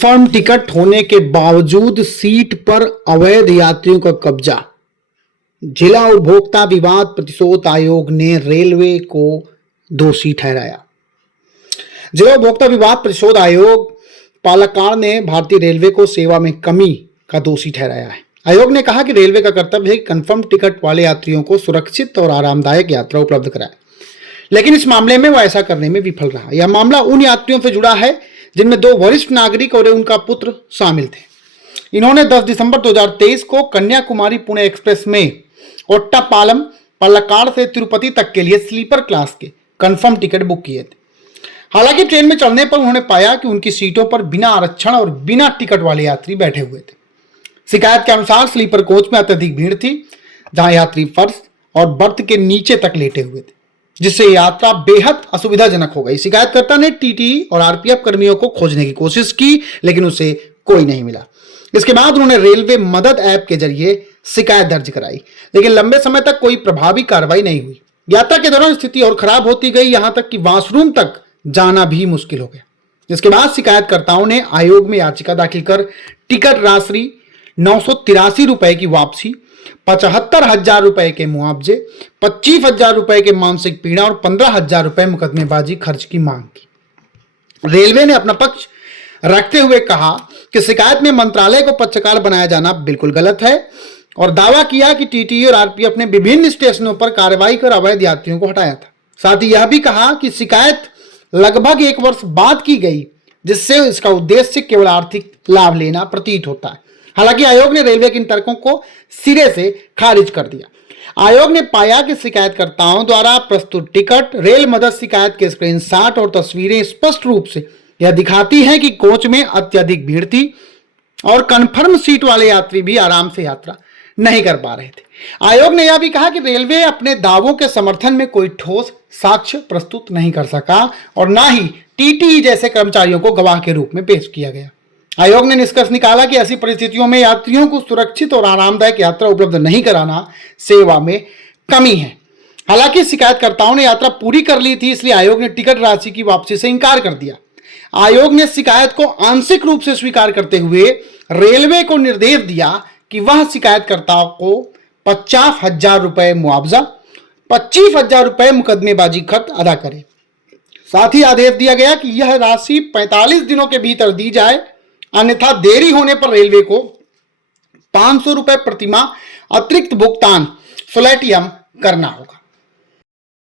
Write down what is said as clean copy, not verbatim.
Firm ticket होने के बावजूद सीट पर अवैध यात्रियों का कब्जा। जिला उपभोक्ता विवाद प्रतिशोध आयोग ने रेलवे को दोषी ठहराया। जिला उपभोक्ता विवाद प्रतिशोध आयोग पालक्काड़ ने भारतीय रेलवे को सेवा में कमी का दोषी ठहराया है। आयोग ने कहा कि रेलवे का कर्तव्य है कि कन्फर्म टिकट वाले यात्रियों को सुरक्षित और आरामदायक यात्रा उपलब्ध कराए, लेकिन इस मामले में वह ऐसा करने में विफल रहा। यह मामला उन यात्रियों से जुड़ा है जिनमें 2 वरिष्ठ नागरिक और उनका पुत्र शामिल थे। इन्होंने 10 दिसंबर 2023 को कन्याकुमारी पुणे एक्सप्रेस में ओट्टापालम पलक्काड़ से तिरुपति तक के लिए स्लीपर क्लास के कन्फर्म टिकट बुक किए थे। हालांकि ट्रेन में चढ़ने पर उन्होंने पाया कि उनकी सीटों पर बिना आरक्षण और बिना टिकट वाले यात्री बैठे हुए थे। शिकायत के अनुसार स्लीपर कोच में अत्यधिक भीड़ थी, जहां यात्री फर्श और बर्थ के नीचे तक लेटे हुए थे, जिससे यात्रा बेहद असुविधाजनक हो गई। शिकायतकर्ता ने टीटीई और आरपीएफ कर्मियों को खोजने की कोशिश की, लेकिन उसे कोई नहीं मिला। इसके बाद उन्होंने रेलवे मदद ऐप के जरिए शिकायत दर्ज कराई, लेकिन लंबे समय तक कोई प्रभावी कार्रवाई नहीं हुई। यात्रा के दौरान स्थिति और खराब होती गई, यहां तक कि वॉशरूम तक जाना भी मुश्किल हो गया। इसके बाद शिकायतकर्ताओं ने आयोग में याचिका दाखिल कर टिकट राशि 983 रुपए की वापसी, 75,000 रुपए के मुआवजे, 25,000 रुपए के मानसिक पीड़ा और 15,000 रुपए मुकदमेबाजी खर्च की मांग की। रेलवे ने अपना पक्ष रखते हुए कहा कि शिकायत में मंत्रालय को पक्षकार बनाया जाना बिल्कुल गलत है और दावा किया कि टीटीई और आरपीएफ ने विभिन्न स्टेशनों पर कार्रवाई कर अवैध यात्रियों को हटाया था। साथ ही यह भी कहा कि शिकायत लगभग 1 वर्ष बाद की गई, जिससे इसका उद्देश्य केवल आर्थिक लाभ लेना प्रतीत होता है। हालांकि आयोग ने रेलवे के इन तर्कों को सिरे से खारिज कर दिया। आयोग ने पाया कि शिकायतकर्ताओं द्वारा प्रस्तुत टिकट, रेल मदद शिकायत के स्क्रीनशॉट और तस्वीरें स्पष्ट रूप से यह दिखाती हैं कि कोच में अत्यधिक भीड़ थी और कन्फर्म सीट वाले यात्री भी आराम से यात्रा नहीं कर पा रहे थे। आयोग ने यह भी कहा कि रेलवे अपने दावों के समर्थन में कोई ठोस साक्ष्य प्रस्तुत नहीं कर सका और ना ही टीटीई जैसे कर्मचारियों को गवाह के रूप में पेश किया गया। आयोग ने निष्कर्ष निकाला कि ऐसी परिस्थितियों में यात्रियों को सुरक्षित और आरामदायक यात्रा उपलब्ध नहीं कराना सेवा में कमी है। हालांकि शिकायतकर्ताओं ने यात्रा पूरी कर ली थी, इसलिए आयोग ने टिकट राशि की वापसी से इनकार कर दिया। आयोग ने शिकायत को आंशिक रूप से स्वीकार करते हुए रेलवे को निर्देश दिया कि वह शिकायतकर्ताओं को 50,000 रुपए मुआवजा, 25,000 रुपए मुकदमेबाजी खर्च अदा करे। साथ ही आदेश दिया गया कि यह राशि 45 दिनों के भीतर दी जाए, अन्यथा देरी होने पर रेलवे को 500 रुपए प्रतिमाह अतिरिक्त भुगतान फ्लैटियम करना होगा।